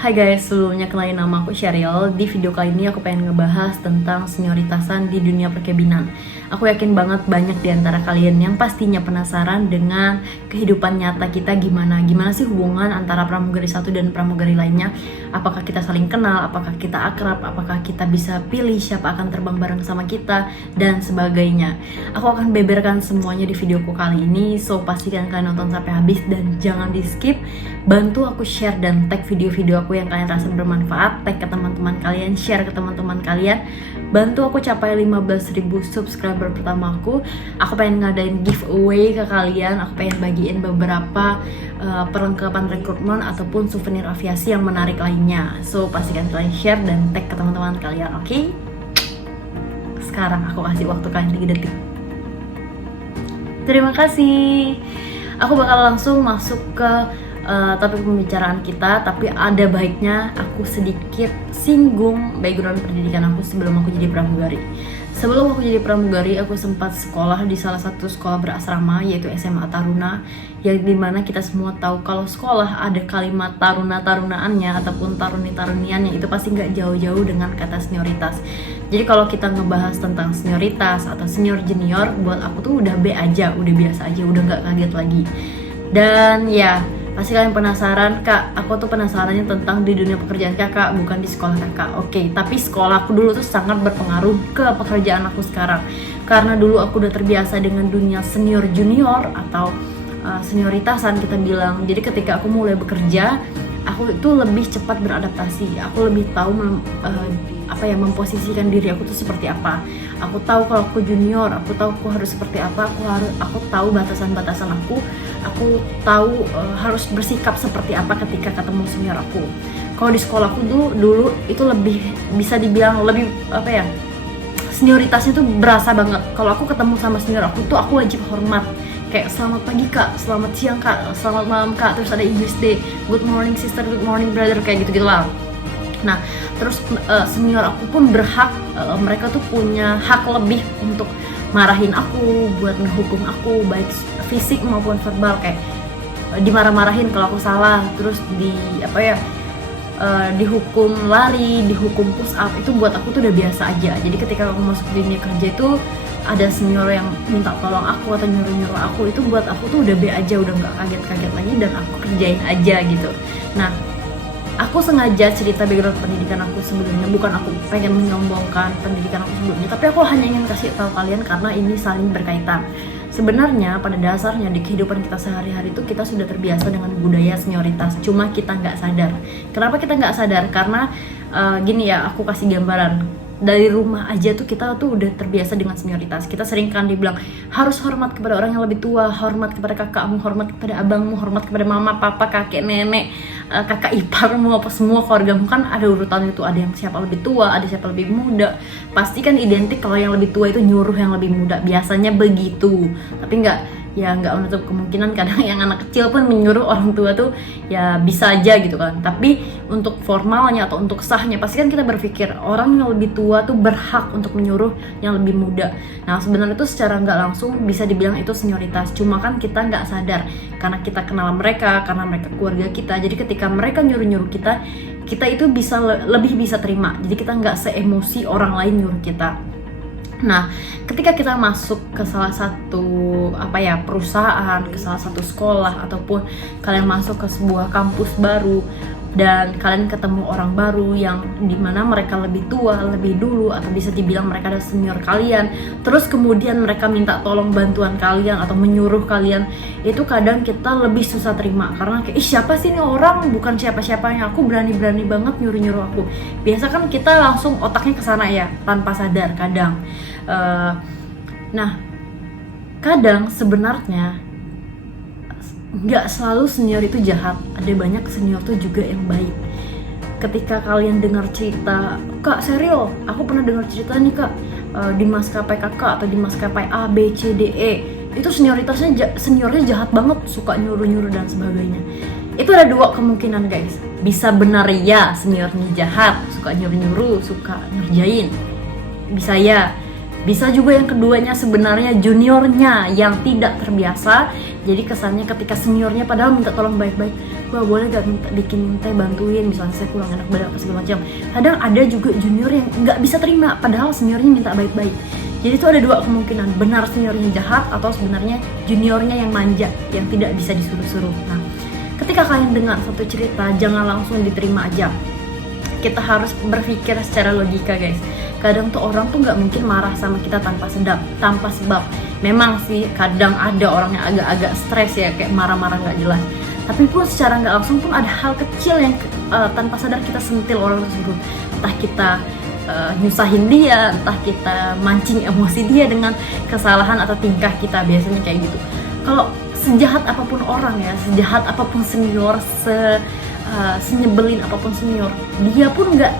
Hai guys, sebelumnya kenalin nama aku Sheryl. Di video kali ini aku pengen ngebahas tentang senioritasan di dunia perkebinan. Aku yakin banget banyak di antara kalian yang pastinya penasaran dengan kehidupan nyata kita gimana. Gimana sih hubungan antara pramugari satu dan pramugari lainnya? Apakah kita saling kenal? Apakah kita akrab? Apakah kita bisa pilih siapa akan terbang bareng sama kita? Dan sebagainya. Aku akan beberkan semuanya di videoku kali ini. So pastikan kalian nonton sampai habis dan jangan di skip. Bantu aku share dan tag video-video aku yang kalian rasa bermanfaat, tag ke teman-teman kalian, share ke teman-teman kalian. Bantu aku capai 15.000 subscriber pertama aku. Aku pengen ngadain giveaway ke kalian. Aku pengen bagiin beberapa perlengkapan rekrutmen ataupun souvenir aviasi yang menarik lainnya. So pastikan kalian share dan tag ke teman-teman kalian, oke? Sekarang aku kasih waktu kalian 3 detik. Terima kasih. Aku bakal langsung masuk ke topik pembicaraan kita, tapi ada baiknya aku sedikit singgung background pendidikan aku sebelum aku jadi pramugari. Sebelum aku jadi pramugari, aku sempat sekolah di salah satu sekolah berasrama, yaitu SMA Taruna, yang dimana kita semua tahu kalau sekolah ada kalimat taruna-tarunaannya ataupun taruni-taruniannya, itu pasti nggak jauh-jauh dengan kata senioritas. Jadi kalau kita ngebahas tentang senioritas atau senior-junior, buat aku tuh udah B aja, udah biasa aja, udah nggak kaget lagi. Dan ya, pasti kalian penasaran, Kak, aku tuh penasarannya tentang di dunia pekerjaan kakak, bukan di sekolah kakak. Oke, tapi sekolah aku dulu tuh sangat berpengaruh ke pekerjaan aku sekarang. Karena dulu aku udah terbiasa dengan dunia senior junior atau senioritasan kita bilang. Jadi ketika aku mulai bekerja, aku itu lebih cepat beradaptasi. Aku lebih tahu memposisikan diri aku tuh seperti apa. Aku tahu kalau aku junior, aku tahu aku harus seperti apa, aku tahu batasan-batasan aku tahu harus bersikap seperti apa ketika ketemu senior aku. Kalau di sekolahku dulu itu lebih bisa dibilang lebih senioritasnya tuh berasa banget. Kalau aku ketemu sama senior aku tuh aku wajib hormat. Kayak selamat pagi kak, selamat siang kak, selamat malam kak, terus ada English day, good morning sister, good morning brother, kayak gitu lah. Nah, terus senior aku pun berhak, mereka tuh punya hak lebih untuk marahin aku, buat ngehukum aku, baik fisik maupun verbal, kayak dimarah-marahin kalau aku salah, terus dihukum lari, dihukum push up, itu buat aku tuh udah biasa aja. Jadi ketika aku masuk dunia kerja itu ada senior yang minta tolong aku atau nyuruh-nyuruh aku, itu buat aku tuh udah B aja, udah nggak kaget-kaget lagi dan aku kerjain aja gitu. Nah, aku sengaja cerita background pendidikan aku sebelumnya, bukan aku pengen menyombongkan pendidikan aku sebelumnya, tapi aku hanya ingin kasih tahu kalian karena ini saling berkaitan. Sebenarnya pada dasarnya di kehidupan kita sehari-hari itu kita sudah terbiasa dengan budaya senioritas, cuma kita nggak sadar. Kenapa kita nggak sadar? Karena gini ya, aku kasih gambaran. Dari rumah aja tuh kita tuh udah terbiasa dengan senioritas. Kita sering kan dibilang harus hormat kepada orang yang lebih tua, hormat kepada kakakmu, hormat kepada abangmu, hormat kepada mama, papa, kakek, nenek, kakak iparmu, apa semua keluargamu, kan ada urutan itu, ada yang siapa lebih tua, ada siapa lebih muda. Pasti kan identik kalau yang lebih tua itu nyuruh yang lebih muda, biasanya begitu. Tapi nggak menutup kemungkinan kadang yang anak kecil pun menyuruh orang tua tuh ya bisa aja gitu kan. Tapi untuk formalnya atau untuk sahnya pasti kan kita berpikir orang yang lebih tua tuh berhak untuk menyuruh yang lebih muda. Nah sebenarnya itu secara nggak langsung bisa dibilang itu senioritas, cuma kan kita nggak sadar karena kita kenal mereka, karena mereka keluarga kita. Jadi ketika mereka nyuruh-nyuruh kita itu bisa lebih bisa terima. Jadi kita nggak seemosi orang lain nyuruh kita. Nah, ketika kita masuk ke salah satu perusahaan, ke salah satu sekolah, ataupun kalian masuk ke sebuah kampus baru dan kalian ketemu orang baru yang dimana mereka lebih tua, lebih dulu, atau bisa dibilang mereka ada senior kalian, terus kemudian mereka minta tolong bantuan kalian atau menyuruh kalian, itu kadang kita lebih susah terima karena kayak siapa sih ini orang, bukan siapa-siapanya, aku berani-berani banget nyuruh-nyuruh aku. Biasa kan kita langsung otaknya kesana ya, tanpa sadar kadang. Nah, kadang sebenarnya nggak selalu senior itu jahat. Ada banyak senior tuh juga yang baik. Ketika kalian dengar cerita, Kak Sheryl, aku pernah dengar cerita nih kak, di maskapai kakak atau di maskapai A, B, C, D, E, itu seniornya jahat banget, suka nyuruh-nyuruh dan sebagainya. Itu ada 2 kemungkinan guys. Bisa benar ya seniornya jahat, suka nyuruh-nyuruh, suka ngerjain. Bisa ya. Bisa juga yang keduanya sebenarnya juniornya yang tidak terbiasa. Jadi kesannya ketika seniornya padahal minta tolong baik-baik, Wah boleh gak minta bikinin teh, bantuin, misalnya saya kurang enak badan apa segala macam. Kadang ada juga junior yang nggak bisa terima padahal seniornya minta baik-baik. Jadi itu ada dua kemungkinan, benar seniornya jahat atau sebenarnya juniornya yang manja, yang tidak bisa disuruh-suruh. Nah, ketika kalian dengar satu cerita, jangan langsung diterima aja. Kita harus berpikir secara logika guys. Kadang tuh orang tuh nggak mungkin marah sama kita tanpa sebab. Memang sih kadang ada orang yang agak-agak stres ya, kayak marah-marah nggak jelas. Tapi pun secara nggak langsung pun ada hal kecil yang tanpa sadar kita sentil orang tersebut. Entah kita nyusahin dia, entah kita mancing emosi dia dengan kesalahan atau tingkah kita, biasanya kayak gitu. Kalau sejahat apapun orang ya, sejahat apapun senior, senyebelin apapun senior, dia pun nggak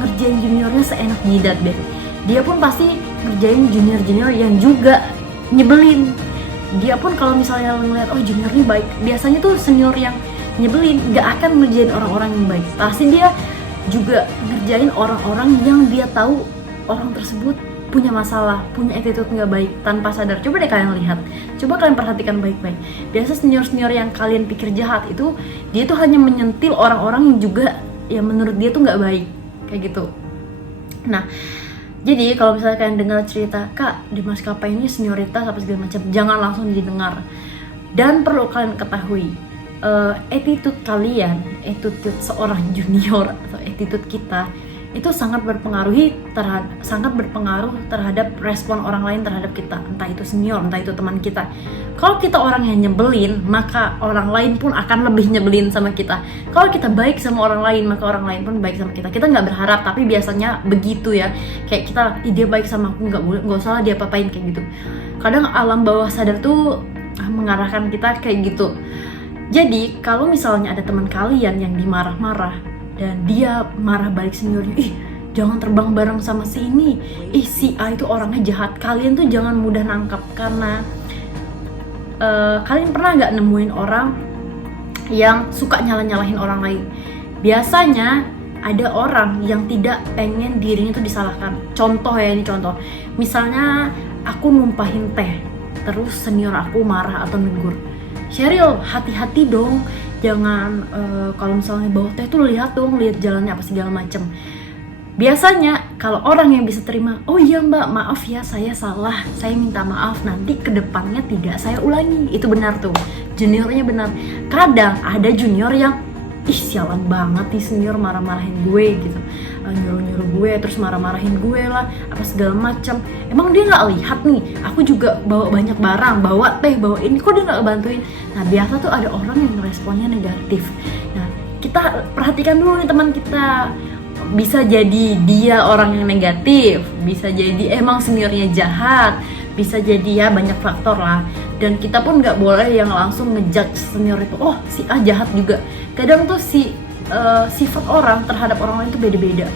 ngerjain juniornya seenak jidat deh. Dia pun pasti ngerjain junior-junior yang juga nyebelin. Dia pun kalau misalnya ngeliat oh junior ini baik, biasanya tuh senior yang nyebelin nggak akan ngerjain orang-orang yang baik. Pasti dia juga ngerjain orang-orang yang dia tahu orang tersebut punya masalah, punya attitude nggak baik tanpa sadar. Coba deh kalian lihat, coba kalian perhatikan baik-baik. Biasa senior-senior yang kalian pikir jahat itu, dia tuh hanya menyentil orang-orang yang juga yang menurut dia tuh nggak baik, kayak gitu. Nah, jadi kalau misalnya kalian dengar cerita, Kak di maskapai ini senioritas apa segala macam, jangan langsung didengar. Dan perlu kalian ketahui, attitude kalian, attitude seorang junior atau attitude kita itu sangat berpengaruh terhadap respon orang lain terhadap kita, entah itu senior, entah itu teman kita. Kalau kita orang yang nyebelin, maka orang lain pun akan lebih nyebelin sama kita. Kalau kita baik sama orang lain, maka orang lain pun baik sama kita. Kita nggak berharap, tapi biasanya begitu ya. Kayak kita, dia baik sama aku, nggak usah dia apain kayak gitu. Kadang alam bawah sadar tuh mengarahkan kita kayak gitu. Jadi kalau misalnya ada teman kalian yang dimarah-marah dan dia marah balik seniornya, ih jangan terbang bareng sama si ini, ih si A itu orangnya jahat, kalian tuh jangan mudah nangkap. Karena kalian pernah nggak nemuin orang yang suka nyalahin orang lain? Biasanya ada orang yang tidak pengen dirinya tuh disalahkan. Contoh ya, ini contoh, misalnya aku numpahin teh, terus senior aku marah atau negur, Sheryl hati-hati dong, jangan kalau misalnya bawa teh tuh lihat jalannya apa segala macem. Biasanya kalau orang yang bisa terima, oh iya mbak, maaf ya saya salah, saya minta maaf, nanti kedepannya tidak saya ulangi. Itu benar tuh, juniornya benar. Kadang ada junior yang ih sialan banget nih senior marah-marahin gue gitu, nyuruh-nyuruh gue, terus marah-marahin gue lah apa segala macam. Emang dia nggak lihat nih aku juga bawa banyak barang, bawa teh, bawa ini, kok dia nggak bantuin? Nah biasa tuh ada orang yang responnya negatif. Nah kita perhatikan dulu nih teman kita, bisa jadi dia orang yang negatif, bisa jadi emang seniornya jahat, bisa jadi ya banyak faktor lah. Dan kita pun nggak boleh yang langsung ngejudge senior itu, oh si A jahat juga. Kadang tuh sifat orang terhadap orang lain tuh beda-beda.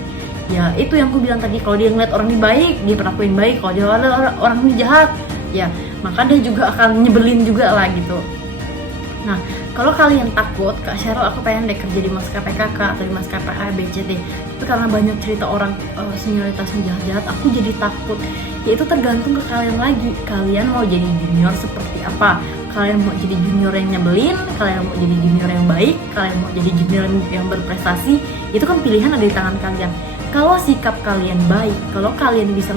Ya itu yang aku bilang tadi, kalau dia ngeliat orang ini baik, dia perlakuin baik. Kalau dia ada orang ini jahat, ya maka dia juga akan nyebelin juga lah gitu. Nah kalau kalian takut, Kak Sheryl aku pengen deh kerja di maskapai kakak atau di maskapai A, B, C, D, itu karena banyak cerita orang senioritasnya jahat-jahat, aku jadi takut. Ya itu tergantung ke kalian lagi, kalian mau jadi junior seperti apa. Kalian mau jadi junior yang nyebelin, kalian mau jadi junior yang baik, kalian mau jadi junior yang berprestasi, itu kan pilihan ada di tangan kalian. Kalau sikap kalian baik, kalau kalian bisa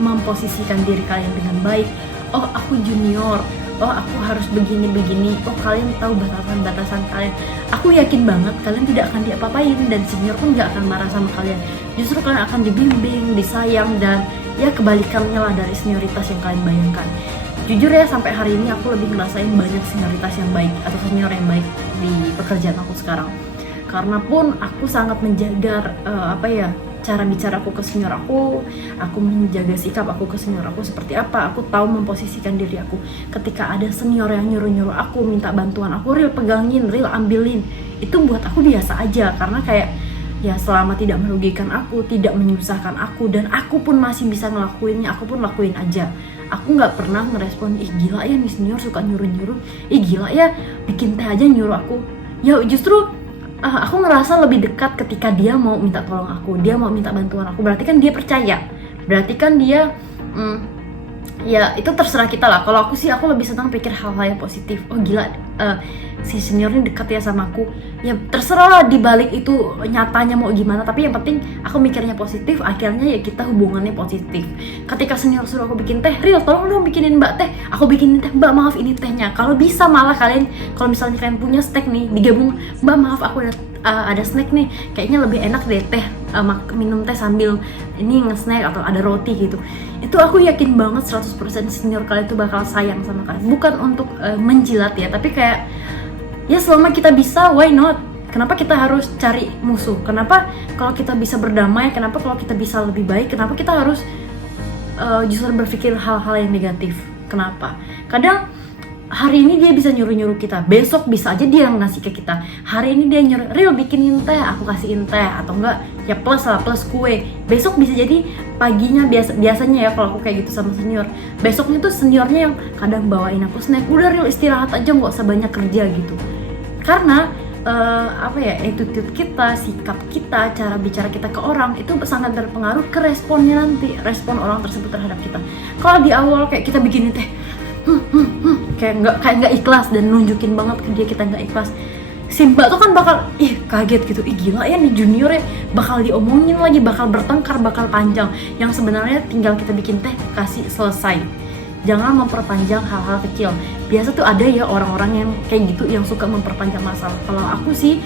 memposisikan diri kalian dengan baik, oh aku junior, oh aku harus begini-begini, oh kalian tahu batasan-batasan kalian, aku yakin banget kalian tidak akan diapa-apain dan senior pun gak akan marah sama kalian. Justru kalian akan dibimbing, disayang, dan ya kebalikannya lah dari senioritas yang kalian bayangkan. Jujur ya, sampai hari ini aku lebih ngerasain banyak senioritas yang baik atau senior yang baik di pekerjaan aku sekarang. Karena pun aku sangat menjaga cara bicara aku ke senior aku menjaga sikap aku ke senior aku seperti apa. Aku tahu memposisikan diri aku. Ketika ada senior yang nyuruh-nyuruh aku, minta bantuan, aku real pegangin, real ambilin. Itu buat aku biasa aja, karena kayak ya selama tidak merugikan aku, tidak menyusahkan aku, dan aku pun masih bisa ngelakuinnya, aku pun lakuin aja. Aku nggak pernah ngerespon, ih gila ya nih senior suka nyuruh-nyuruh, ih gila ya bikin teh aja nyuruh aku. Ya justru aku ngerasa lebih dekat ketika dia mau minta tolong aku, dia mau minta bantuan aku, berarti kan dia percaya, berarti kan dia ya itu terserah kita lah. Kalau aku sih, aku lebih senang pikir hal-hal yang positif. Oh gila, si senior ini dekat ya sama aku. Ya terserah lah dibalik itu nyatanya mau gimana, tapi yang penting aku mikirnya positif, akhirnya ya kita hubungannya positif. Ketika senior suruh aku bikin teh, Ril tolong dong bikinin mbak teh, aku bikinin teh, mbak maaf ini tehnya. Kalau bisa malah kalian, kalau misalnya kalian punya snack nih, digabung, mbak maaf aku ada snack nih, kayaknya lebih enak deh teh, minum teh sambil ini nge-snack atau ada roti gitu. Itu aku yakin banget 100% senior kalian tuh bakal sayang sama kalian. Bukan untuk menjilat ya, tapi kayak ya selama kita bisa, why not? Kenapa kita harus cari musuh? Kenapa kalau kita bisa berdamai? Kenapa kalau kita bisa lebih baik? Kenapa kita harus justru berpikir hal-hal yang negatif? Kenapa? Kadang hari ini dia bisa nyuruh-nyuruh kita, besok bisa aja dia yang ngasih ke kita. Hari ini dia nyuruh, Ril bikinin teh, aku kasihin teh, atau enggak ya plus kue. Besok bisa jadi paginya, biasanya ya kalau aku kayak gitu sama senior, besoknya tuh seniornya yang kadang bawain aku snack, udah Ril istirahat aja, nggak usah banyak kerja gitu. Karena attitude kita, sikap kita, cara bicara kita ke orang itu sangat berpengaruh ke responnya nanti, respon orang tersebut terhadap kita. Kalau di awal kayak kita bikinin teh kayak nggak ikhlas dan nunjukin banget ke dia kita nggak ikhlas, si mbak tuh kan bakal kaget gitu, gila ya nih junior ya, bakal diomongin lagi, bakal bertengkar, bakal panjang. Yang sebenarnya tinggal kita bikin teh, kasih, selesai. Jangan memperpanjang hal-hal kecil. Biasa tuh ada ya orang-orang yang kayak gitu, yang suka memperpanjang masalah. Kalau aku sih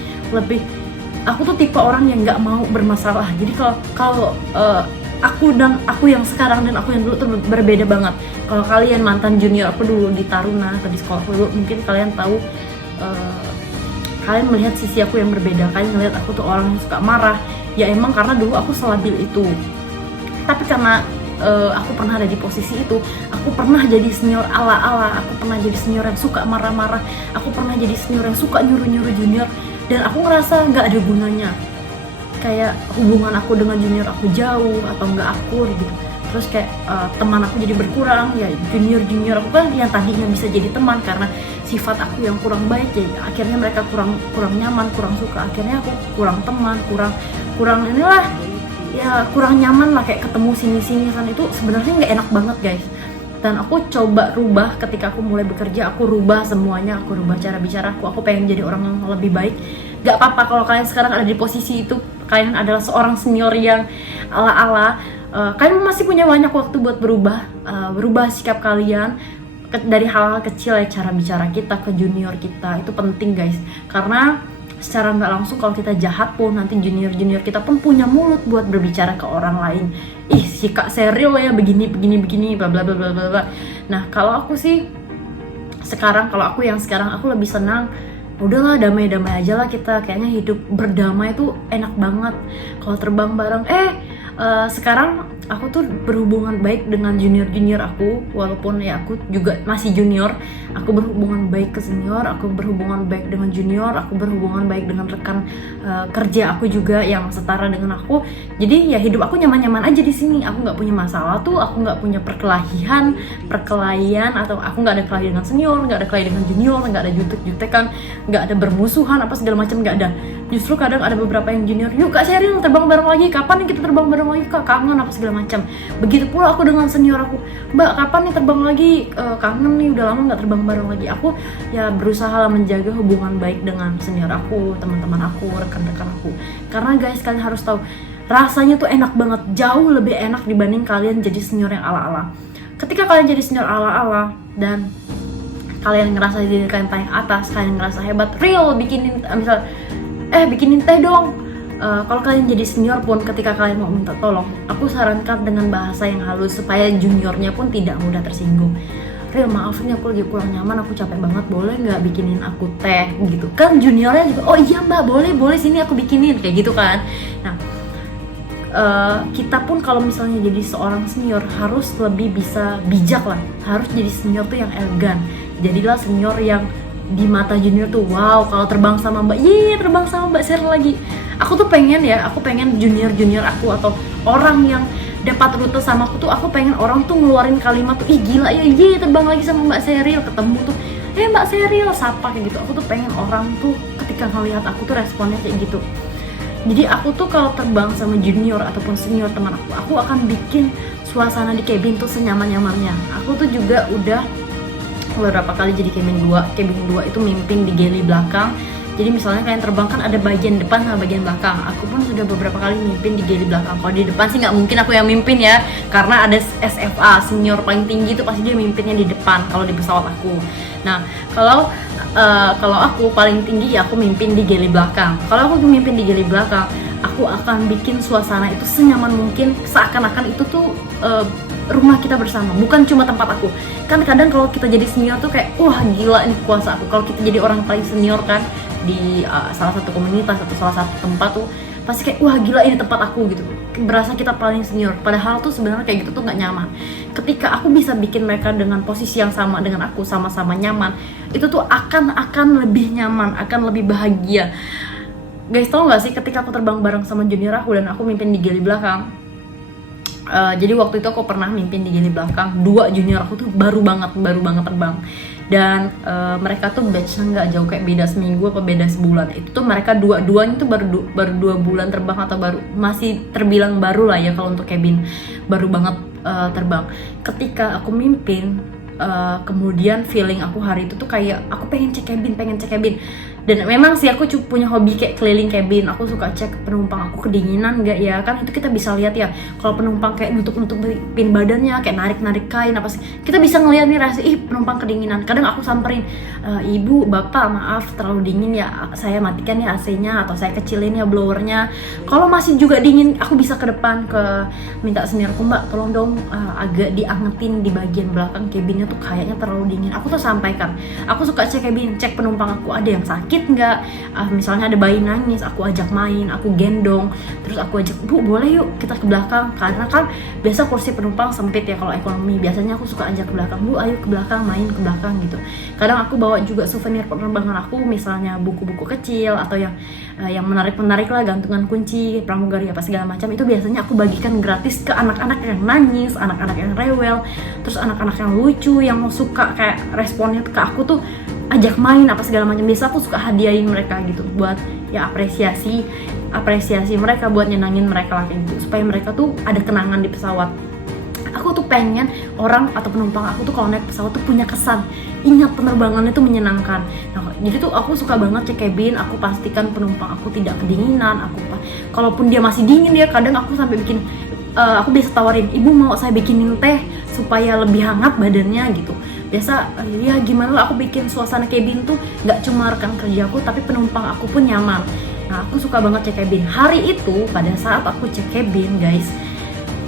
aku tuh tipe orang yang nggak mau bermasalah. Jadi kalau aku yang sekarang dan aku yang dulu tuh berbeda banget. Kalau kalian mantan junior aku dulu di Taruna atau di sekolah dulu, mungkin kalian tahu, kalian melihat sisi aku yang berbeda. Kalian melihat aku tuh orang yang suka marah. Ya emang karena dulu aku selabil itu. Tapi karena aku pernah ada di posisi itu, aku pernah jadi senior ala-ala, aku pernah jadi senior yang suka marah-marah, aku pernah jadi senior yang suka nyuruh-nyuruh junior, dan aku ngerasa nggak ada gunanya. Kayak hubungan aku dengan junior aku jauh atau nggak akur gitu. Terus kayak teman aku jadi berkurang, ya junior aku kan yang tadinya bisa jadi teman, karena sifat aku yang kurang baik, jadi akhirnya mereka kurang nyaman, kurang suka, akhirnya aku kurang teman, kurang inilah ya, kurang nyaman lah, kayak ketemu sini kan, itu sebenarnya nggak enak banget guys. Dan aku coba rubah ketika aku mulai bekerja, aku rubah semuanya, aku rubah cara bicara aku pengen jadi orang yang lebih baik. Gak apa-apa kalau kalian sekarang ada di posisi itu, kalian adalah seorang senior yang ala-ala, kalian masih punya banyak waktu buat berubah sikap kalian dari hal-hal kecil ya, cara bicara kita ke junior kita itu penting guys, karena secara nggak langsung kalau kita jahat pun nanti junior kita pun punya mulut buat berbicara ke orang lain. Si Kak Seril ya begini bla bla bla bla bla. Nah kalau aku sih sekarang, aku lebih senang, udahlah damai-damai aja lah kita, kayaknya hidup berdamai itu enak banget. Kalau terbang bareng sekarang aku tuh berhubungan baik dengan junior aku, walaupun ya aku juga masih junior. Aku berhubungan baik ke senior, aku berhubungan baik dengan junior, aku berhubungan baik dengan rekan kerja aku juga yang setara dengan aku. Jadi ya hidup aku nyaman-nyaman aja di sini. Aku nggak punya masalah tuh, aku nggak punya perkelahian, atau aku nggak ada kelahi dengan senior, nggak ada kelahi dengan junior, nggak ada jutek-jutekan, nggak ada bermusuhan apa segala macam, nggak ada. Justru kadang ada beberapa yang junior, yuk Kak Sheryl terbang bareng lagi, kapan nih kita terbang bareng lagi Kak, kangen apa segala macam. Begitu pula aku dengan senior aku, Mbak kapan nih terbang lagi, kangen nih udah lama nggak terbang bareng lagi. Aku ya berusaha menjaga hubungan baik dengan senior aku, teman-teman aku, rekan-rekan aku. Karena guys, kalian harus tahu rasanya tuh enak banget, jauh lebih enak dibanding kalian jadi senior yang ala-ala. Ketika kalian jadi senior ala-ala dan kalian ngerasa diri kalian paling atas, kalian ngerasa hebat, Real bikinin bikinin teh dong. Kalau kalian jadi senior pun, ketika kalian mau minta tolong, aku sarankan dengan bahasa yang halus supaya juniornya pun tidak mudah tersinggung. Real maaf nih aku lagi kurang nyaman, aku capek banget, boleh nggak bikinin aku teh gitu kan. Juniornya juga, oh iya mbak, boleh sini aku bikinin, kayak gitu kan. Nah kita pun kalau misalnya jadi seorang senior harus lebih bisa bijak lah, harus jadi senior tuh yang elegan. Jadilah senior yang di mata junior tuh wow, kalau terbang sama mbak, terbang sama mbak Sheryl lagi. Aku pengen junior aku atau orang yang dapat rute sama aku tuh, aku pengen orang tuh ngeluarin kalimat tuh, gila ya, terbang lagi sama mbak Sheryl, ketemu tuh mbak Sheryl, sapa kayak gitu. Aku tuh pengen orang tuh ketika ngelihat aku tuh responnya kayak gitu. Jadi aku tuh kalau terbang sama junior ataupun senior teman aku akan bikin suasana di cabin tuh senyaman-nyamannya. Aku tuh juga udah beberapa kali jadi cabin 2 itu mimpin di galley belakang. Jadi misalnya kalian terbang kan ada bagian depan sama bagian belakang. Aku pun sudah beberapa kali mimpin di galley belakang. Kalau di depan sih nggak mungkin aku yang mimpin ya, karena ada SFA, senior paling tinggi itu pasti dia mimpinnya di depan kalau di pesawat aku. Nah, kalau aku paling tinggi ya aku mimpin di galley belakang. Kalau aku mimpin di galley belakang, aku akan bikin suasana itu senyaman mungkin, seakan-akan itu tuh rumah kita bersama, bukan cuma tempat aku. Kan kadang kalau kita jadi senior tuh kayak wah gila ini kuasa aku. Kalau kita jadi orang paling senior kan di salah satu komunitas atau salah satu tempat tuh pasti kayak wah gila ini tempat aku gitu, berasa kita paling senior. Padahal tuh sebenarnya kayak gitu tuh nggak nyaman. Ketika aku bisa bikin mereka dengan posisi yang sama dengan aku, sama-sama nyaman, itu tuh akan lebih nyaman, akan lebih bahagia. Guys, tau nggak sih ketika aku terbang bareng sama junior aku dan aku mimpin di galley belakang, jadi waktu itu aku pernah mimpin di galley belakang, 2 junior aku tuh baru banget terbang. Dan mereka tuh batch-nya nggak jauh, kayak beda seminggu apa beda sebulan. Itu tuh mereka dua-duanya tuh baru 2 bulan terbang, atau masih terbilang baru lah ya kalau untuk cabin, baru banget terbang. Ketika aku mimpin, kemudian feeling aku hari itu tuh kayak aku pengen cek cabin. Dan memang sih aku punya hobi kayak keliling cabin. Aku suka cek penumpang aku kedinginan nggak ya, kan itu kita bisa lihat ya. Kalau penumpang kayak nutup-nutupin badannya, kayak narik-narik kain apa sih, kita bisa ngeliat nih rasa penumpang kedinginan. Kadang aku samperin, ibu, bapak, maaf terlalu dingin ya, saya matikan ya AC-nya atau saya kecilin ya blowernya. Kalau masih juga dingin, aku bisa ke depan minta seniorku, mbak tolong dong agak diangetin di bagian belakang cabinnya tuh kayaknya terlalu dingin. Aku tuh sampaikan, aku suka cek cabin, cek penumpang aku ada yang sakit nggak, misalnya ada bayi nangis aku ajak main, aku gendong, terus aku ajak, bu boleh yuk kita ke belakang, karena kan biasa kursi penumpang sempit ya kalau ekonomi. Biasanya aku suka ajak ke belakang, bu ayo ke belakang, main ke belakang gitu. Kadang aku bawa juga souvenir penerbangan aku, misalnya buku-buku kecil atau yang menarik lah, gantungan kunci pramugari apa segala macam. Itu biasanya aku bagikan gratis ke anak-anak yang nangis, anak-anak yang rewel, terus anak-anak yang lucu, yang suka kayak responnya ke aku tuh ajak main apa segala macam. Biasa aku suka hadiahin mereka gitu, buat ya apresiasi mereka, buat nyenangin mereka lah kayak gitu, supaya mereka tuh ada kenangan di pesawat. Aku tuh pengen orang atau penumpang aku tuh kalau naik pesawat tuh punya kesan ingat penerbangannya tuh menyenangkan. Nah, jadi tuh aku suka banget cek cabin, aku pastikan penumpang aku tidak kedinginan. Kalaupun dia masih dingin ya, kadang aku sampai bikin aku bisa tawarin, ibu mau saya bikinin teh supaya lebih hangat badannya gitu. Biasa ya gimana lah, aku bikin suasana cabin tuh nggak cuma rekan kerjaku tapi penumpang aku pun nyaman. Nah, aku suka banget cek cabin. Hari itu pada saat aku cek cabin guys,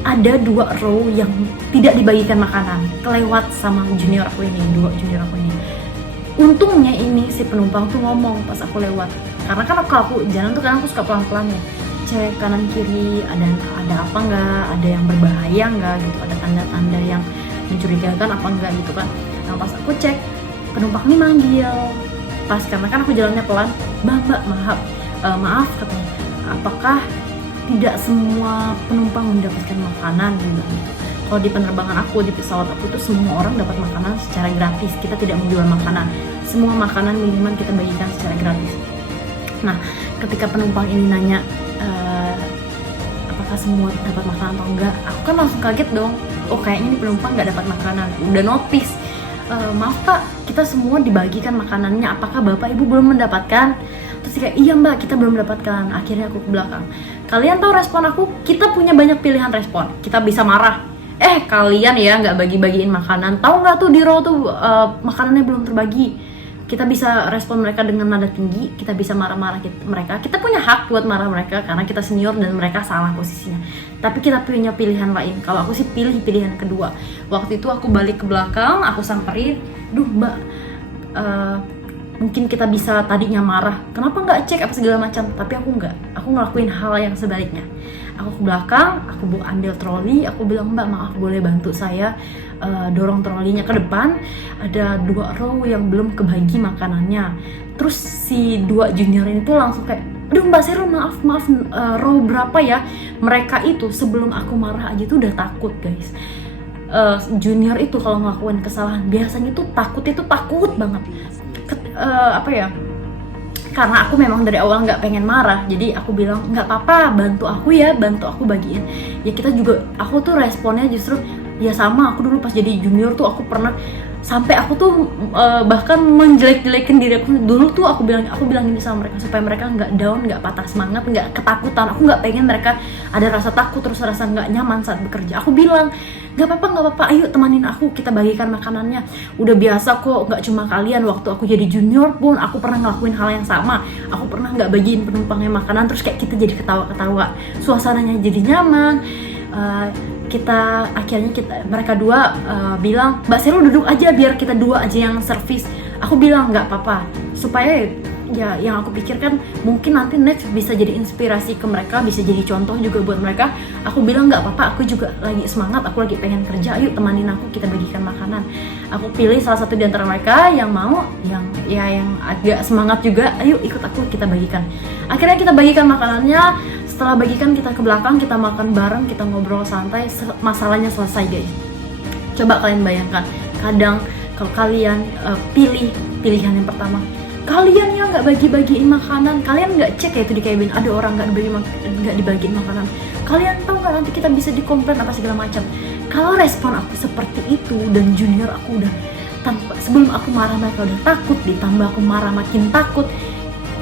ada 2 row yang tidak dibagikan makanan, kelewat sama junior aku ini, 2 junior aku ini. Untungnya ini si penumpang tuh ngomong pas aku lewat, karena kan kalau aku jalan tuh kan aku suka pelan-pelan ya, cek kanan kiri ada apa nggak, ada yang berbahaya nggak gitu, ada tanda-tanda yang mencurigakan apa enggak gitu kan. Nah pas aku cek, penumpang ini manggil pas, karena kan aku jalannya pelan, mbak maaf katanya, apakah tidak semua penumpang mendapatkan makanan gitu. Kalau di penerbangan aku, di pesawat aku tuh semua orang dapat makanan secara gratis, kita tidak menjual makanan, semua makanan minuman kita bagikan secara gratis. Nah ketika penumpang ini nanya apakah semua dapat makanan atau enggak, aku kan langsung kaget dong, oh kayaknya ini penumpang nggak dapat makanan. Udah notice, maaf pak, kita semua dibagikan makanannya, apakah bapak ibu belum mendapatkan? Terus kayak iya mbak, kita belum mendapatkan. Akhirnya aku ke belakang. Kalian tahu respon aku? Kita punya banyak pilihan respon. Kita bisa marah, kalian ya nggak bagi-bagiin makanan, tahu nggak tuh di row tuh makanannya belum terbagi. Kita bisa respon mereka dengan nada tinggi, kita bisa marah-marah mereka. Kita punya hak buat marah mereka karena kita senior dan mereka salah posisinya. Tapi kita punya pilihan lain. Kalau aku sih pilih pilihan kedua. Waktu itu aku balik ke belakang, aku samperin, duh mbak, mungkin kita bisa tadinya marah, kenapa nggak cek apa segala macam, tapi aku ngelakuin hal yang sebaliknya. Aku ke belakang, aku ambil troli, aku bilang mbak maaf boleh bantu saya dorong trolinya ke depan, ada 2 row yang belum kebagi makanannya. Terus si 2 junior ini tuh langsung kayak, aduh mbak Sero maaf row berapa ya. Mereka itu sebelum aku marah aja tuh udah takut guys. Junior itu kalau ngelakuin kesalahan biasanya tuh takut banget. Karena aku memang dari awal nggak pengen marah, jadi aku bilang nggak apa-apa, bantu aku bagiin. Ya kita juga, aku tuh responnya justru ya sama. Aku dulu pas jadi junior tuh aku pernah sampai aku tuh bahkan menjelek-jelekin diri aku dulu tuh. Aku bilang ini sama mereka supaya mereka nggak down, nggak patah semangat, nggak ketakutan. Aku nggak pengen mereka ada rasa takut terus rasa nggak nyaman saat bekerja. Aku bilang nggak apa-apa, ayo temanin aku, kita bagikan makanannya. Udah biasa kok, nggak cuma kalian. Waktu aku jadi junior pun aku pernah ngelakuin hal yang sama. Aku pernah nggak bagiin penumpangnya makanan terus kayak kita jadi ketawa-ketawa, suasananya jadi nyaman. Mereka dua bilang, Mbak Sero duduk aja biar kita dua aja yang servis. Aku bilang nggak apa-apa, supaya ya yang aku pikirkan mungkin nanti next bisa jadi inspirasi ke mereka, bisa jadi contoh juga buat mereka. Aku bilang nggak apa-apa, aku juga lagi semangat, aku lagi pengen kerja, ayo temanin aku, kita bagikan makanan. Aku pilih salah satu di antara mereka yang mau, yang agak semangat juga, ayo ikut aku, kita bagikan. Akhirnya kita bagikan makanannya. Setelah bagikan kita ke belakang, kita makan bareng, kita ngobrol santai, masalahnya selesai guys. Coba kalian bayangkan, kadang kalau kalian pilih pilihan yang pertama, kalian yang nggak bagi-bagiin makanan, kalian nggak cek ya itu di cabin ada orang nggak dibagiin makanan, kalian tahu nggak nanti kita bisa dikomplain apa segala macam. Kalau respon aku seperti itu dan junior aku udah sebelum aku marah mereka udah takut, ditambah aku marah makin takut.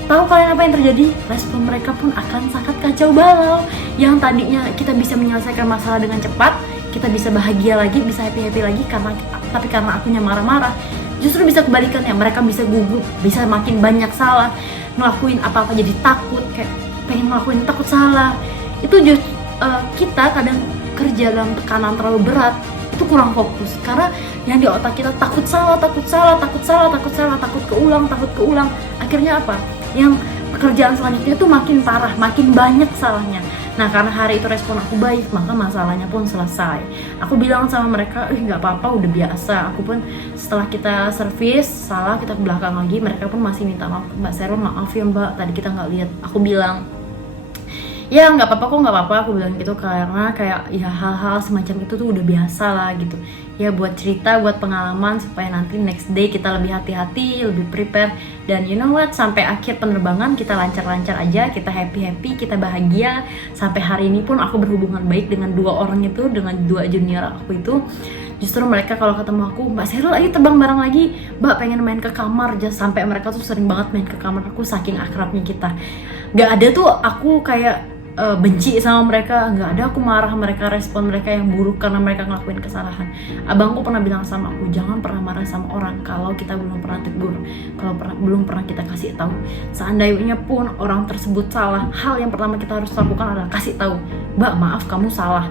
Tahu kalian apa yang terjadi? Respon mereka pun akan sangat kacau balau. Yang tadinya kita bisa menyelesaikan masalah dengan cepat, kita bisa bahagia lagi, bisa happy lagi tapi karena akunya marah-marah, justru bisa kebalikannya. Mereka bisa gugup, bisa makin banyak salah, ngelakuin apa-apa jadi takut, kayak pengen ngelakuin takut salah. Itu kita kadang kerja dalam tekanan terlalu berat, itu kurang fokus karena yang di otak kita takut keulang. Akhirnya apa? Yang pekerjaan selanjutnya tuh makin parah, makin banyak salahnya. Nah karena hari itu respon aku baik, maka masalahnya pun selesai. Aku bilang sama mereka, nggak apa-apa, udah biasa. Aku pun setelah kita servis salah, kita ke belakang lagi, mereka pun masih minta maaf, Mbak Sero maaf ya Mbak, tadi kita nggak lihat. Aku bilang ya nggak apa-apa, aku bilang gitu karena kayak ya hal-hal semacam itu tuh udah biasa lah gitu ya, buat cerita, buat pengalaman supaya nanti next day kita lebih hati-hati, lebih prepare. Dan you know what, sampai akhir penerbangan kita lancar-lancar aja, kita happy, kita bahagia. Sampai hari ini pun aku berhubungan baik dengan dua orang itu, dengan dua junior aku itu. Justru mereka kalau ketemu aku, Mbak Sero ayo terbang bareng lagi, Mbak pengen main ke kamar. Sampai mereka tuh sering banget main ke kamar aku, saking akrabnya kita. Gak ada tuh aku kayak benci sama mereka, nggak ada aku marah. Mereka respon mereka yang buruk karena mereka ngelakuin kesalahan. Abangku pernah bilang sama aku, jangan pernah marah sama orang kalau kita belum pernah tegur, kalau belum pernah kita kasih tahu. Seandainya pun orang tersebut salah, hal yang pertama kita harus lakukan adalah kasih tahu, Mbak maaf kamu salah.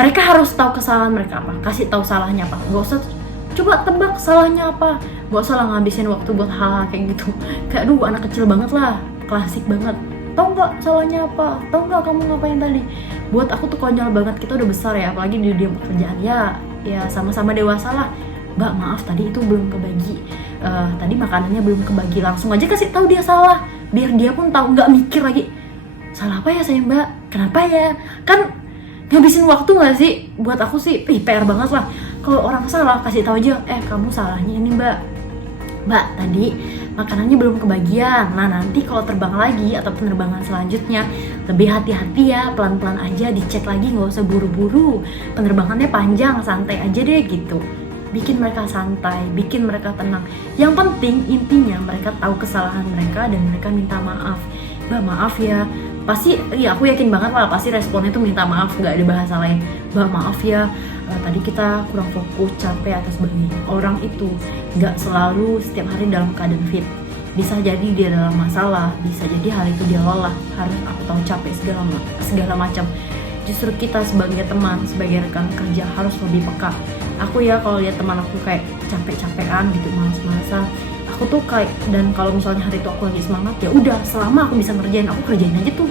Mereka harus tahu kesalahan mereka apa, kasih tahu salahnya apa. Gak usah coba tebak salahnya apa, gak usah lah ngabisin waktu buat hal-hal kayak gitu. Kayak aduh anak kecil banget lah, klasik banget. Tahu nggak salahnya apa? Tahu nggak kamu ngapain tadi? Buat aku tuh konyol banget. Kita udah besar ya, apalagi di dunia pekerjaan ya sama-sama dewasa lah. Mbak maaf tadi itu belum kebagi, tadi makanannya belum kebagi. Langsung aja kasih tahu dia salah, biar dia pun tahu, nggak mikir lagi salah apa ya saya Mbak, kenapa ya. Kan ngabisin waktu nggak sih? Buat aku sih PR banget lah. Kalau orang salah kasih tahu aja, kamu salahnya ini Mbak tadi makanannya belum kebagian. Nah nanti kalau terbang lagi atau penerbangan selanjutnya lebih hati-hati ya, pelan-pelan aja, dicek lagi, nggak usah buru-buru. Penerbangannya panjang, santai aja deh gitu. Bikin mereka santai, bikin mereka tenang. Yang penting intinya mereka tahu kesalahan mereka dan mereka minta maaf. Mbak maaf ya, pasti ya aku yakin banget lah pasti responnya tuh minta maaf, nggak ada bahasa lain. Mbak maaf ya, tadi kita kurang fokus, capek atas bayi. Orang itu nggak selalu setiap hari dalam keadaan fit. Bisa jadi dia dalam masalah, bisa jadi hari itu dia lelah, harus aku tahu capek segala macam. Justru kita sebagai teman, sebagai rekan kerja harus lebih peka. Aku ya kalau lihat teman aku kayak capek-capekan gitu, malas-malasan, aku tuh kayak, dan kalau misalnya hari itu aku lagi semangat, ya udah selama aku bisa ngerjain, aku kerjain aja tuh.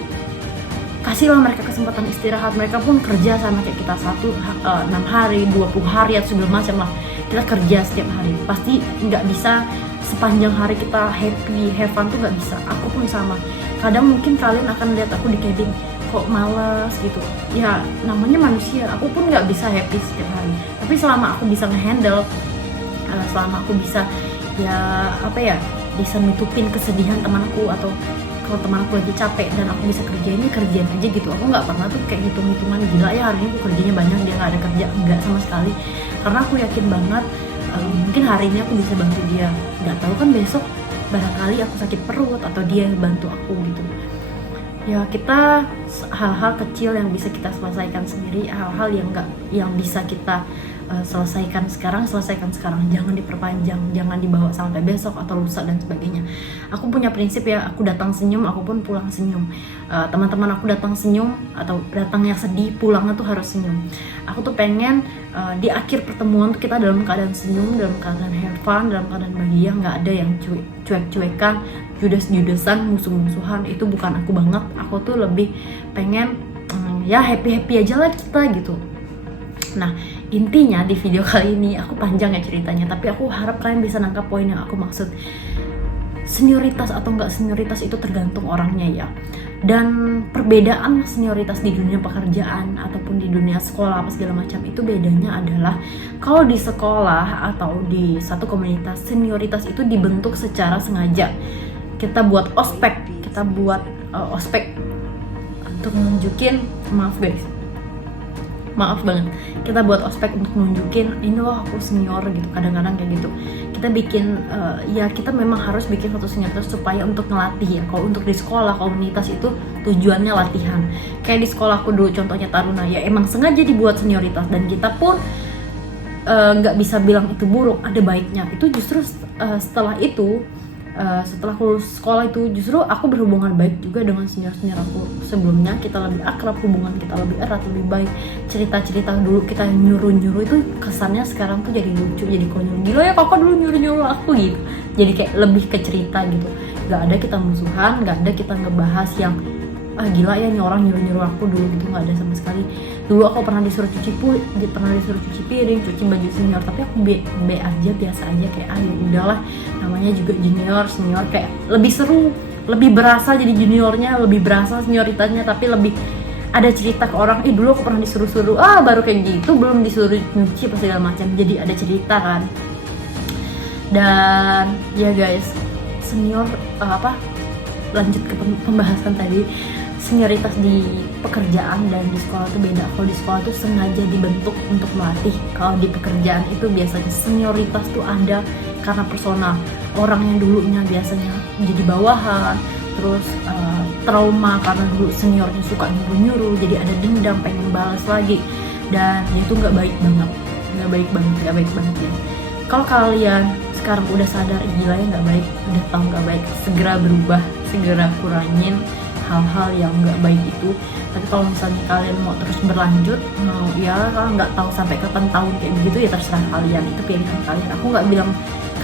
Kasihlah mereka kesempatan istirahat. Mereka pun kerja sama kayak kita 6 hari, 20 hari atau segala macam lah. Kita kerja setiap hari, pasti nggak bisa sepanjang hari kita happy, have fun tuh nggak bisa. Aku pun sama. Kadang mungkin kalian akan lihat aku di cabin kok malas gitu. Ya namanya manusia, aku pun nggak bisa happy setiap hari. Tapi selama aku bisa ngehandle, selama aku bisa bisa nutupin kesedihan temanku, atau kalau teman aku lagi capek dan aku bisa kerjain aja gitu. Aku nggak pernah tuh kayak hitung-hitungan, gila ya hari ini aku kerjanya banyak, dia nggak ada kerja, nggak sama sekali. Karena aku yakin banget mungkin hari ini aku bisa bantu dia, nggak tahu kan besok barangkali aku sakit perut atau dia bantu aku gitu. Ya kita hal-hal kecil yang bisa kita selesaikan sendiri, hal-hal yang bisa kita selesaikan sekarang, jangan diperpanjang, jangan dibawa sampai besok atau lusa dan sebagainya. Aku punya prinsip ya, aku datang senyum, aku pun pulang senyum. Teman-teman aku datang senyum atau datangnya sedih, pulangnya tuh harus senyum. Aku tuh pengen di akhir pertemuan tuh kita dalam keadaan senyum, dalam keadaan have fun, dalam keadaan bahagia, nggak ada yang cuek-cuekan, judes-judesan, musuh-musuhan. Itu bukan aku banget. Aku tuh lebih pengen ya happy-happy aja lah kita gitu. Nah, intinya di video kali ini aku panjang ya ceritanya, tapi aku harap kalian bisa nangkap poin yang aku maksud. Senioritas atau enggak senioritas itu tergantung orangnya ya. Dan perbedaan senioritas di dunia pekerjaan ataupun di dunia sekolah apa segala macam itu bedanya adalah kalau di sekolah atau di satu komunitas, senioritas itu dibentuk secara sengaja. Kita buat ospek, ospek untuk nunjukin, maaf banget, kita buat ospek untuk nunjukin ini loh aku senior gitu. Kadang-kadang kayak gitu kita bikin ya kita memang harus bikin satu senioritas supaya untuk ngelatih ya. Kalau untuk di sekolah komunitas itu tujuannya latihan. Kayak di sekolah aku dulu contohnya Taruna ya, emang sengaja dibuat senioritas dan kita pun nggak bisa bilang itu buruk, ada baiknya. Itu justru setelah itu setelah lulus sekolah itu justru aku berhubungan baik juga dengan senior-senior aku sebelumnya. Kita lebih akrab, hubungan kita lebih erat, lebih baik. Cerita-cerita dulu kita nyuruh-nyuruh itu kesannya sekarang tuh jadi lucu, jadi konyol. Gila ya kakak dulu nyuruh-nyuruh aku gitu. Jadi kayak lebih ke cerita gitu. Gak ada kita musuhan, gak ada kita ngebahas yang gila ya ini orang nyuruh-nyuruh aku dulu gitu, nggak ada sama sekali. Dulu aku pernah disuruh cuci piring, cuci baju senior, tapi aku be aja, biasa aja kayak ya udahlah, namanya juga junior, senior, kayak lebih seru, lebih berasa jadi juniornya, lebih berasa senioritasnya, tapi lebih ada cerita ke orang. Dulu aku pernah disuruh-suruh, baru kayak gitu, belum disuruh nyuci apa segala macam, jadi ada cerita kan. Dan ya guys, senior lanjut ke pembahasan tadi. Senioritas di pekerjaan dan di sekolah itu beda. Kalau di sekolah itu sengaja dibentuk untuk melatih. Kalau di pekerjaan itu biasanya senioritas tuh ada karena personal. Orang yang dulunya biasanya jadi bawahan, terus trauma karena dulu seniornya suka nyuruh-nyuruh, jadi ada dendam, pengen balas lagi. Dan itu nggak baik banget ya. Kalau kalian sekarang udah sadar gila ya nggak baik, udah tahu nggak baik, segera berubah, segera kurangin hal-hal yang nggak baik itu. Tapi kalau misalnya kalian mau terus berlanjut, mau ya nggak tahu sampai kapan tahun kayak begitu, ya terserah kalian, itu pilihan kalian. Aku nggak bilang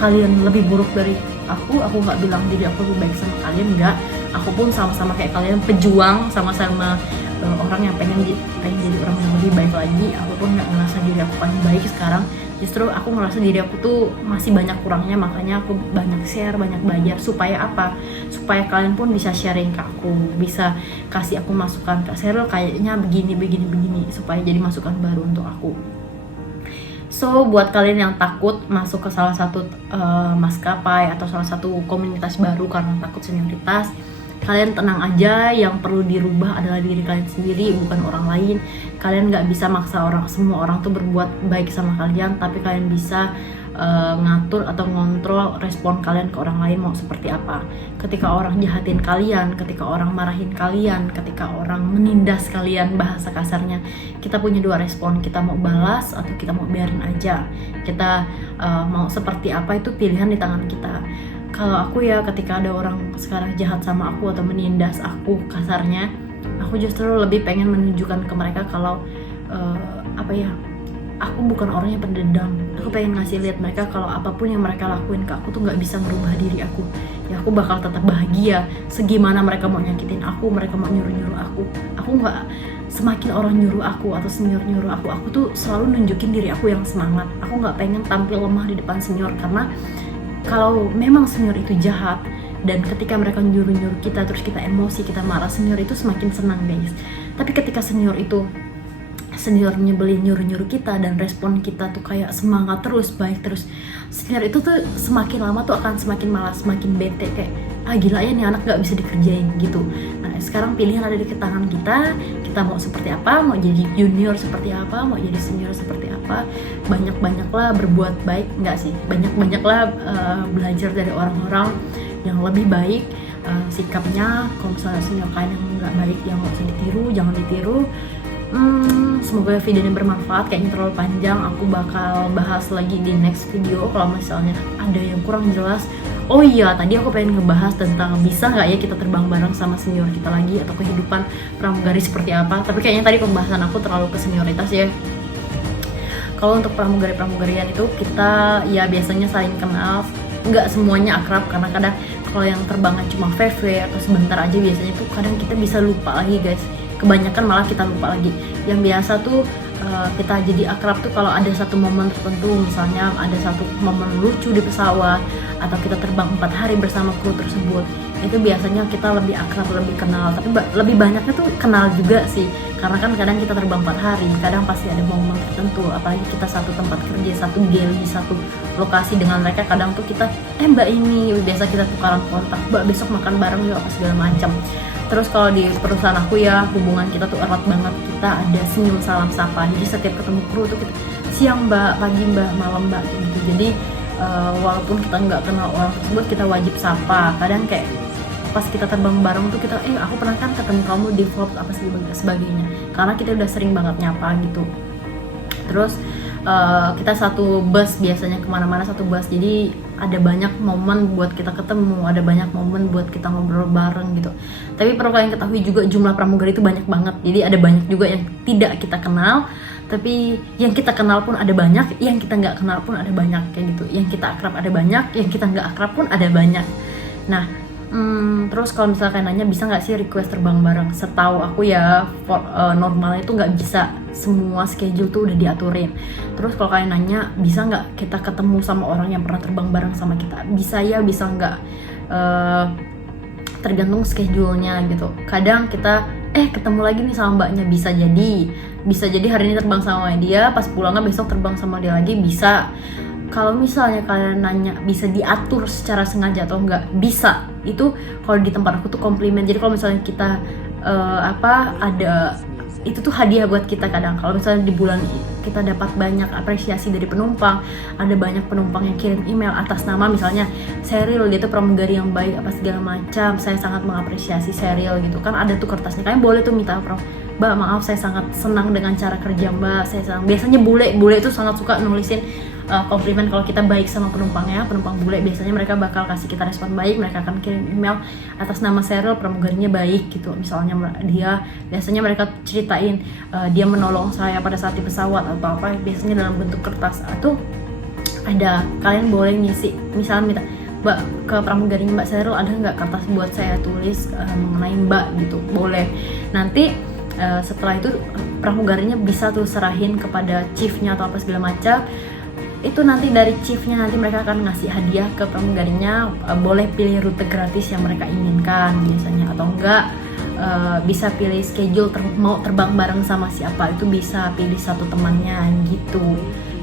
kalian lebih buruk dari aku nggak bilang diri aku lebih baik sama kalian, nggak. Aku pun sama-sama kayak kalian, pejuang, sama-sama orang yang pengen jadi orang yang lebih baik lagi. Aku pun nggak ngerasa diri aku paling baik sekarang. Justru aku ngerasa diri aku tuh masih banyak kurangnya, makanya aku banyak share, banyak belajar. Supaya apa? Supaya kalian pun bisa sharing ke aku, bisa kasih aku masukan, Kak Sheryl kayaknya begini, supaya jadi masukan baru untuk aku. So buat kalian yang takut masuk ke salah satu maskapai atau salah satu komunitas baru karena takut senioritas, kalian tenang aja. Yang perlu dirubah adalah diri kalian sendiri, bukan orang lain. Kalian nggak bisa maksa semua orang tuh berbuat baik sama kalian, tapi kalian bisa ngatur atau ngontrol respon kalian ke orang lain mau seperti apa. Ketika orang jahatin kalian, ketika orang marahin kalian, ketika orang menindas kalian, bahasa kasarnya, kita punya dua respon. Kita mau balas atau kita mau biarin aja. Kita mau seperti apa, itu pilihan di tangan kita. Kalau aku ya, ketika ada orang sekarang jahat sama aku atau menindas aku kasarnya, aku justru lebih pengen menunjukkan ke mereka kalau aku bukan orang yang pendendam. Aku pengen ngasih lihat mereka kalau apapun yang mereka lakuin ke aku tuh nggak bisa merubah diri aku. Ya aku bakal tetap bahagia. Segimana mereka mau nyakitin aku, mereka mau nyuruh-nyuruh aku nggak, semakin orang nyuruh aku atau senior nyuruh aku tuh selalu nunjukin diri aku yang semangat. Aku nggak pengen tampil lemah di depan senior, karena kalau memang senior itu jahat dan ketika mereka nyuruh-nyuruh kita terus kita emosi, kita marah, senior itu semakin senang guys. Tapi ketika senior nyebelin, nyuruh-nyuruh kita dan respon kita tuh kayak semangat terus, baik terus, senior itu tuh semakin lama tuh akan semakin malas, semakin bete, kayak gila ya nih anak gak bisa dikerjain gitu. Nah sekarang pilihan ada di tangan kita kita mau seperti apa, mau jadi junior seperti apa, mau jadi senior seperti apa, banyak-banyaklah berbuat baik, enggak sih, banyak-banyaklah belajar dari orang-orang yang lebih baik sikapnya. Kalau misalnya senior kalian yang nggak baik, yang nggak usah ditiru, jangan ditiru. Semoga video ini bermanfaat. Kayaknya terlalu panjang, aku bakal bahas lagi di next video kalau misalnya ada yang kurang jelas. Oh iya, tadi aku pengen ngebahas tentang bisa nggak ya kita terbang bareng sama senior kita lagi, atau kehidupan pramugari seperti apa. Tapi kayaknya tadi pembahasan aku terlalu ke senioritas ya. Kalau untuk pramugarian itu kita ya biasanya saling kenal, nggak semuanya akrab, karena kadang kalau yang terbangan cuma VV atau sebentar aja biasanya tuh kadang kita bisa lupa lagi guys. Kebanyakan malah kita lupa lagi. Yang biasa tuh kita jadi akrab tuh kalau ada satu momen tertentu, misalnya ada satu momen lucu di pesawat, atau kita terbang 4 hari bersama kru tersebut. Itu biasanya kita lebih akrab, lebih kenal. Tapi lebih banyaknya tuh kenal juga sih, karena kan kadang kita terbang 4 hari, kadang pasti ada momen tertentu, apalagi kita satu tempat kerja, satu galley, satu lokasi dengan mereka. Kadang tuh kita mbak ini, biasa kita tukaran kontak, mbak besok makan bareng yuk, apa segala macam. Terus kalau di perusahaan aku ya, hubungan kita tuh erat banget. Kita ada senyum salam sapa. Jadi setiap ketemu kru tuh kita siang mbak, pagi mbak, malam mbak gitu. Jadi walaupun kita nggak kenal orang tersebut, kita wajib sapa. Kadang kayak pas kita terbang bareng tuh kita aku pernah kan ketemu kamu di vlog apa sebagainya. Karena kita udah sering banget nyapa gitu. Terus kita satu bus, biasanya kemana-mana satu bus, jadi ada banyak momen buat kita ketemu, ada banyak momen buat kita ngobrol bareng gitu. Tapi perlu kalian ketahui juga, jumlah pramugari itu banyak banget, jadi ada banyak juga yang tidak kita kenal, tapi yang kita kenal pun ada banyak, yang kita nggak kenal pun ada banyak kayak gitu. Yang kita akrab ada banyak, yang kita nggak akrab pun ada banyak. Nah, terus kalau misalkan nanya bisa nggak sih request terbang bareng, setahu aku ya normalnya itu nggak bisa, semua schedule tuh udah diaturin. Terus kalau kalian nanya bisa nggak kita ketemu sama orang yang pernah terbang bareng sama kita, bisa ya bisa nggak, tergantung schedule-nya gitu. Kadang kita ketemu lagi nih sama mbaknya, bisa jadi hari ini terbang sama dia, pas pulangnya besok terbang sama dia lagi, bisa. Kalau misalnya kalian nanya bisa diatur secara sengaja atau enggak, bisa. Itu kalau di tempat aku tuh komplimen. Jadi kalau misalnya kita ada itu tuh hadiah buat kita. Kadang kalau misalnya di bulan kita dapat banyak apresiasi dari penumpang, ada banyak penumpang yang kirim email atas nama misalnya Sheryl, dia tuh pramugari yang baik apa segala macam, saya sangat mengapresiasi Sheryl gitu kan, ada tuh kertasnya. Kalian boleh tuh minta mbak maaf saya sangat senang dengan cara kerja mbak, biasanya bule itu sangat suka nulisin komplimen kalau kita baik sama penumpangnya. Penumpang bule biasanya mereka bakal kasih kita respon baik, mereka akan kirim email atas nama Sheryl, pramugarinya baik gitu. Misalnya biasanya mereka ceritain dia menolong saya pada saat di pesawat atau apa, biasanya dalam bentuk kertas. Atau ada, kalian boleh ngisi, misalnya minta mbak ke pramugarinya mbak Sheryl, ada nggak kertas buat saya tulis mengenai mbak gitu, boleh. Nanti setelah itu pramugarinya bisa tuh serahin kepada chiefnya atau apa segala macam. Itu nanti dari chiefnya nanti mereka akan ngasih hadiah ke pramugarinya, boleh pilih rute gratis yang mereka inginkan biasanya, atau enggak bisa pilih schedule mau terbang bareng sama siapa, itu bisa pilih satu temannya gitu.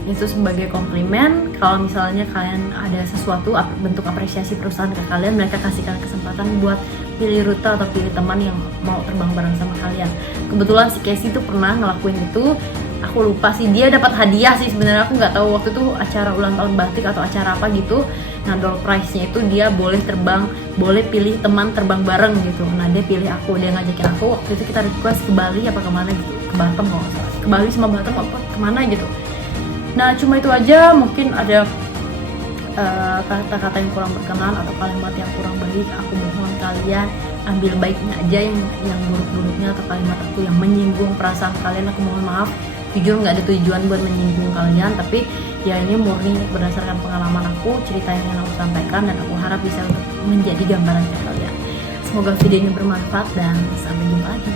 Itu sebagai komplimen. Kalau misalnya kalian ada sesuatu bentuk apresiasi perusahaan ke kalian, mereka kasihkan kesempatan buat pilih rute atau pilih teman yang mau terbang bareng sama kalian. Kebetulan si Casey tuh pernah ngelakuin itu. Aku lupa sih, dia dapat hadiah sih sebenarnya, aku nggak tahu waktu itu acara ulang tahun batik atau acara apa gitu. Nah, door prize-nya itu dia boleh pilih teman terbang bareng gitu. Nah, dia pilih aku, dia ngajakin aku. Waktu itu kita request ke Bali apa kemana gitu, ke Batam kalau nggak salah, ke Bali sama Batam apa kemana gitu. Nah, cuma itu aja. Mungkin ada kata-kata yang kurang berkenan atau kalimat yang kurang baik, aku mohon kalian ambil baiknya aja, yang buruk-buruknya atau kalimat aku yang menyinggung perasaan kalian, aku mohon maaf. Jujur nggak ada tujuan buat menyinggung kalian, tapi ya ini murni berdasarkan pengalaman aku, cerita yang aku sampaikan, dan aku harap bisa untuk menjadi gambaran ke kalian. Semoga video ini bermanfaat dan sampai jumpa lagi.